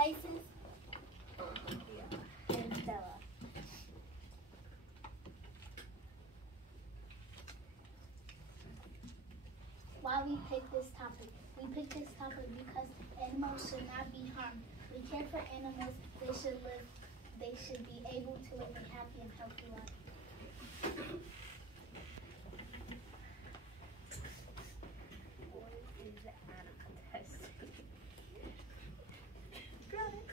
Isis, and Stella. Why we picked this topic? We picked this topic because animals should not be harmed. We care for animals. They should be able to live a happy and healthy life. What is animal testing? Got it.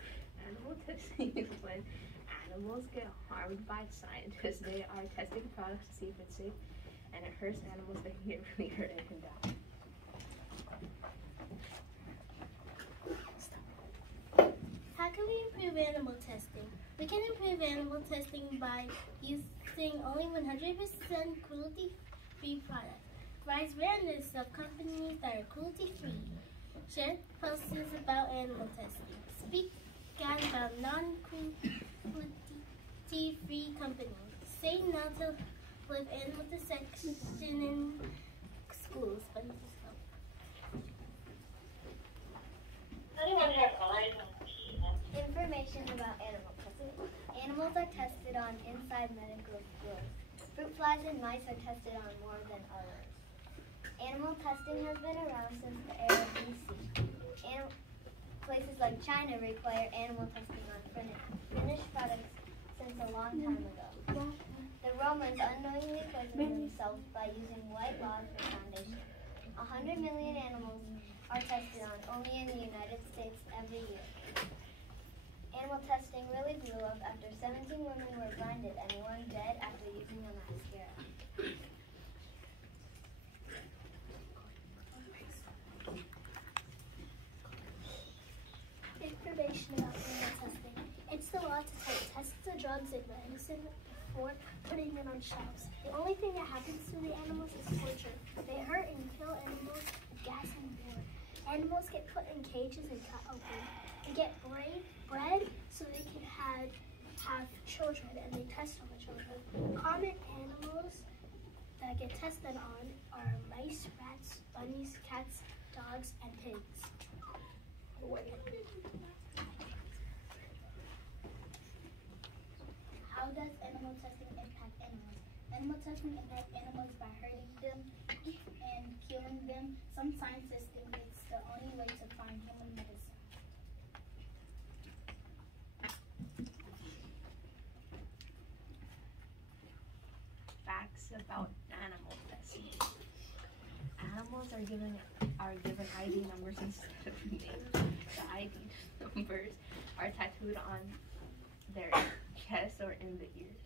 Animal testing is when animals get harmed by scientists. They are testing products to see if it's safe, and it hurts animals. They can get really hurt and can die. How can we improve animal testing? We can improve animal testing by using only 100% cruelty-free products. Raise awareness of companies that are cruelty-free. Share posts about animal testing. Speak out about non-cruelty-free companies. Say no to live animal dissection in schools. Anyone have eyes on Information about animal testing. Animals are tested on inside medical schools. Fruit flies and mice are tested on more than others. Animal testing has been around since the era BC. Places like China require animal testing on finished products since a long time ago. The Romans unknowingly poisoned themselves by using white lard for foundation. 100 million animals are tested on only in the United States every year. Animal testing really blew up after 17 women were blinded and one dead after using a mascara. Information about animal testing. It's the law to test the drugs in medicine before putting them on shelves. The only thing that happens to the animals is torture. They hurt and kill animals with gas and gore. Animals get put in cages and cut open. They get bred so they can have children, and they test on the children. Common animals that get tested on are mice, rats, bunnies, cats, dogs, and pigs. How does animal testing impact animals? Animal testing impacts animals by hurting them and killing them. Some scientists think it's the only way to find human medicine. Facts about animal testing. Animals are given ID numbers instead of names. The ID numbers are tattooed on their chest or in the ears.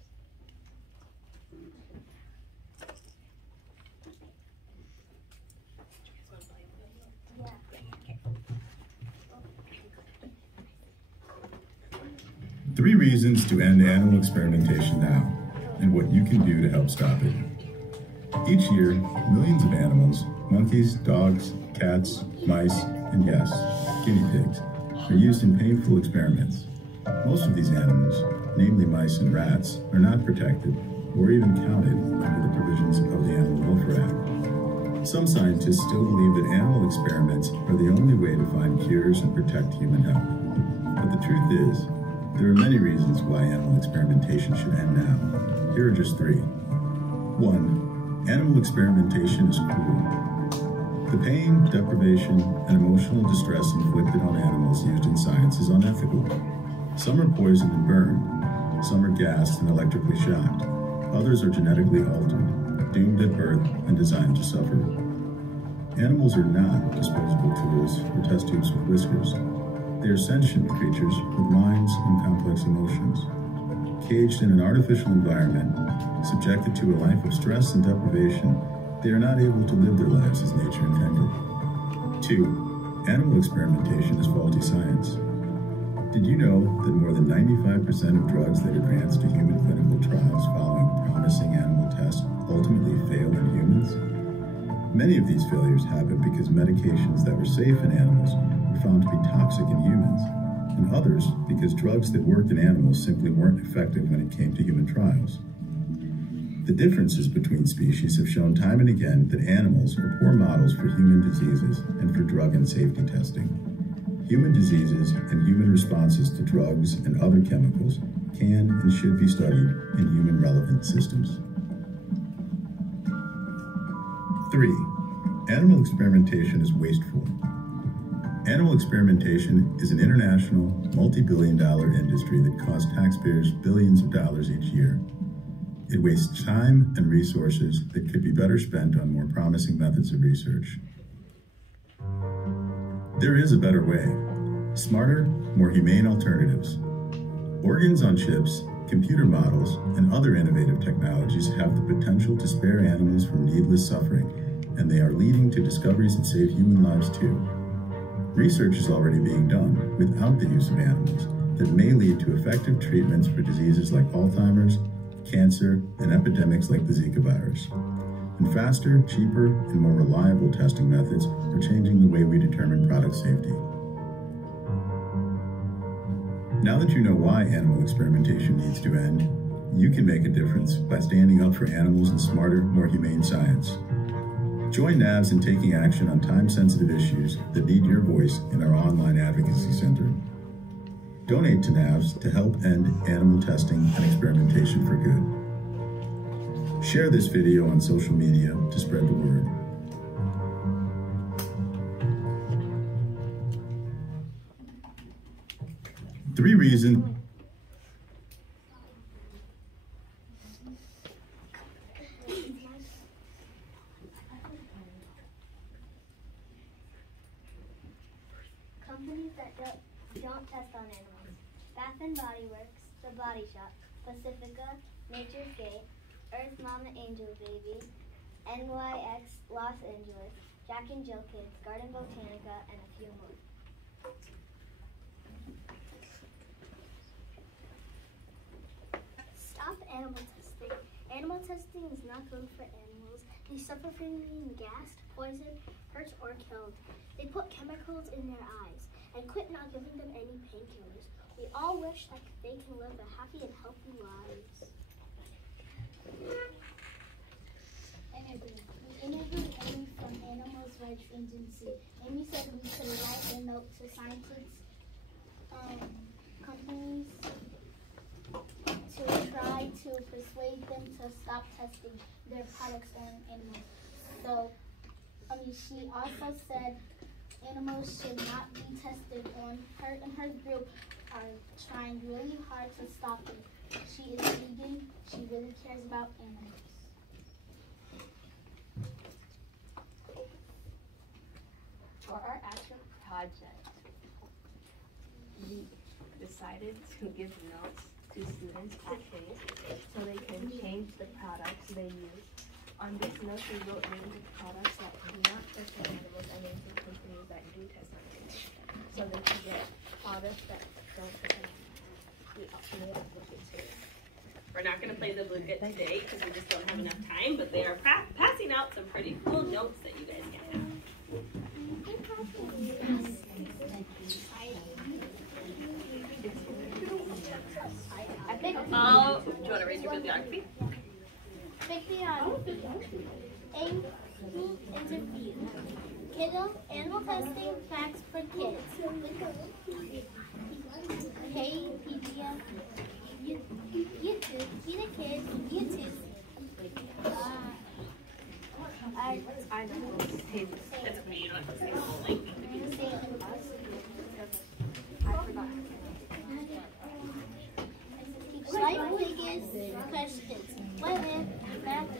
Three reasons to end animal experimentation now, and what you can do to help stop it. Each year, millions of animals, monkeys, dogs, cats, mice, and yes, guinea pigs, are used in painful experiments. Most of these animals, namely mice and rats, are not protected or even counted under the provisions of the Animal Welfare Act. Some scientists still believe that animal experiments are the only way to find cures and protect human health. But the truth is, there are many reasons why animal experimentation should end now. Here are just three. 1. Animal experimentation is cruel. The pain, deprivation, and emotional distress inflicted on animals used in science is unethical. Some are poisoned and burned. Some are gassed and electrically shocked. Others are genetically altered, doomed at birth, and designed to suffer. Animals are not disposable tools or test tubes with whiskers. They are sentient creatures with minds and complex emotions. Caged in an artificial environment, subjected to a life of stress and deprivation, they are not able to live their lives as nature intended. 2. Animal experimentation is faulty science. Did you know that more than 95% of drugs that advance to human clinical trials following promising animal tests ultimately fail in humans? Many of these failures happen because medications that were safe in animals were found to be toxic in humans, and others because drugs that worked in animals simply weren't effective when it came to human trials. The differences between species have shown time and again that animals are poor models for human diseases and for drug and safety testing. human diseases and human responses to drugs and other chemicals can and should be studied in human-relevant systems. 3. Animal experimentation is wasteful. Animal experimentation is an international, multi-billion-dollar industry that costs taxpayers billions of dollars each year. It wastes time and resources that could be better spent on more promising methods of research. There is a better way. Smarter, more humane alternatives. Organs on chips, computer models, and other innovative technologies have the potential to spare animals from needless suffering, and they are leading to discoveries that save human lives too. Research is already being done without the use of animals that may lead to effective treatments for diseases like Alzheimer's, cancer, and epidemics like the Zika virus. And faster, cheaper, and more reliable testing methods are changing the way we determine product safety. Now that you know why animal experimentation needs to end, you can make a difference by standing up for animals and smarter, more humane science. Join NAVS in taking action on time-sensitive issues that need your voice in our online advocacy center. Donate to NAVS to help end animal testing and experimentation for good. Share this video on social media to spread the word. Three reasons. Companies that don't test on animals. Bath and Body Works, The Body Shop, Pacifica, Nature's Gate, Earth Mama Angel Baby, NYX Los Angeles, Jack and Jill Kids, Garden Botanica, and a few more. Stop animal testing. Animal testing is not good for animals. They suffer from being gassed, poisoned, hurt, or killed. They put chemicals in their eyes and quit not giving them any painkillers. We all wish that they can live a happy and healthy lives. We interviewed Amy from Animals Rights Agency. Amy said we could write a note to scientists, companies, to try to persuade them to stop testing their products on animals. So, she also said animals should not be tested on her, and her group are trying really hard to stop it. She is vegan. She really cares about animals. For our action project, we decided to give notes to students at Chase so they can change the products they use. On these notes, we wrote names of products that do not test on animals and names of companies that do test on animals, so they can get products that don't test on animals. We also made a booklet too. We're not going to play the booklet today because we just don't have enough time, but they are passing out some pretty cool notes that you guys can have. Oh, do you want to raise your bibliography? Bibliography. Amy interview. Kiddo, animal testing facts for kids. Wikipedia. YouTube. Kita Kids. YouTube. I know those tables. That's okay, you don't have to say the whole link. I forgot. Life biggest questions. What if math